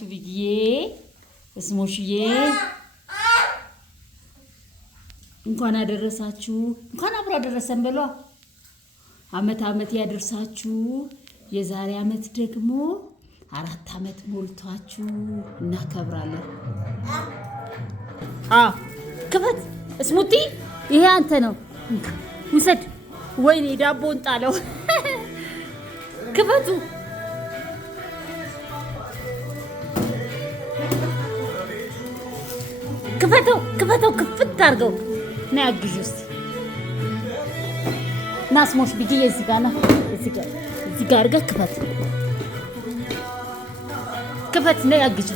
አደረሳችሁ ብዬ እስሞሽዬ እንኳን አደረሳችሁ። እንኳን አብሮ አደረሰን በሏ። አመት አመት ያደርሳችሁ። የዛሬ አመት ደግሞ 4 አመት ሞልቷችሁ እናከብራለን። ክፈት እስሙቲ፣ ይሄ አንተ ነው። ውሰድ። ወይኔ ዳቦን ጣለው። ክፈቱ። ክፈተው፣ ክፍት አድርገው። ና ያግዥ እስኪ ና ስሞሽ ብዬ እዚህ ጋር ነው። እዚህ ጋር አድርገህ ክፈት። ና ያግዥ።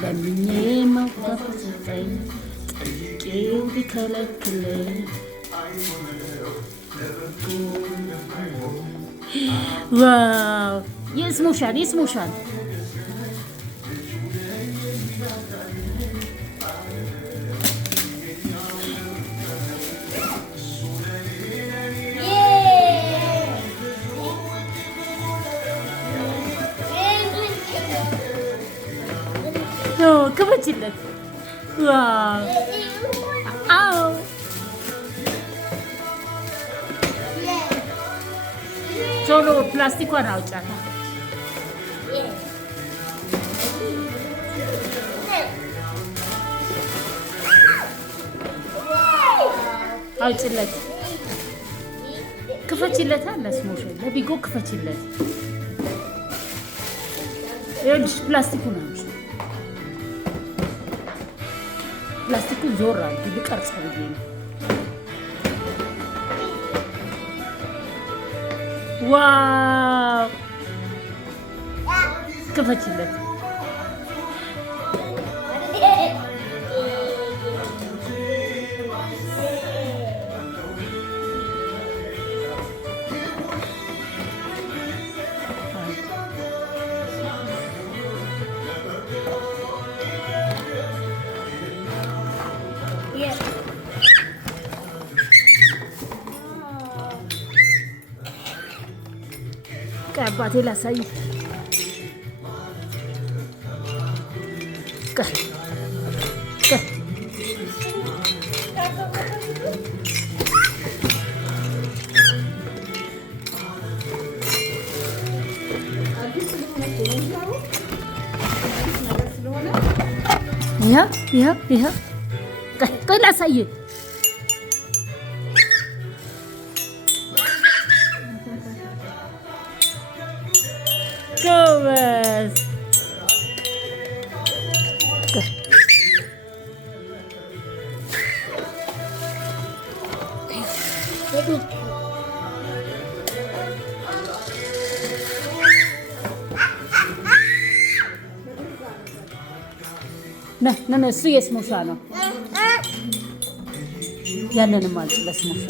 ለምኜ መውቀፍ ሰጠኝ ጠይቄው ቢከለክለኝ ዋው! ይስሙሻል። ክፈችለት። ዋው! አዎ ቶሎ ፕላስቲኳን አውጫታ። አውጭለት። ክፈችለት አለ ስሞሽ። ለቢጎ ክፈችለት። ይኸውልሽ ፕላስቲኩን አውጭ። ፕላስቲኩን ዞር አድርጊ። ልቀርጽ ብዬ ነው። ዋው! ክፈችለት። አባቴ ላሳይ። ይኸው ቆይ ላሳይ። ጎበዝ። ነ እሱ የስሞሻ ነው። ያንንም አልጭ ለስሞሻ።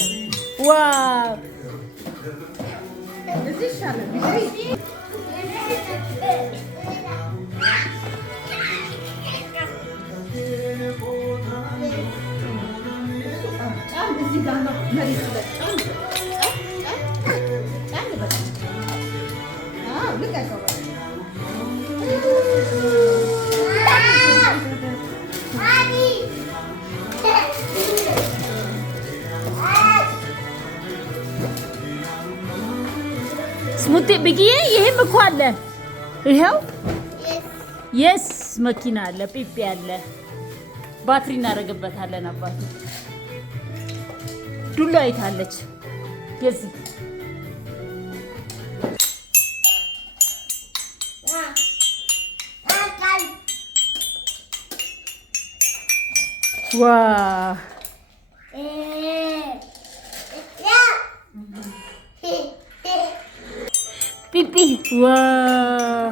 ዋው! ስሙቲ ብዬ ይሄም እኮ አለ። ይሄው የስ መኪና አለ፣ ፒፒ አለ። ባትሪ እናደርግበታለን። አባቱ ዱላ አይታለች። የዚህ ዋው! ፒፒ ዋው!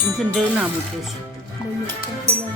እንትን እንደሆነ አሙቄሽ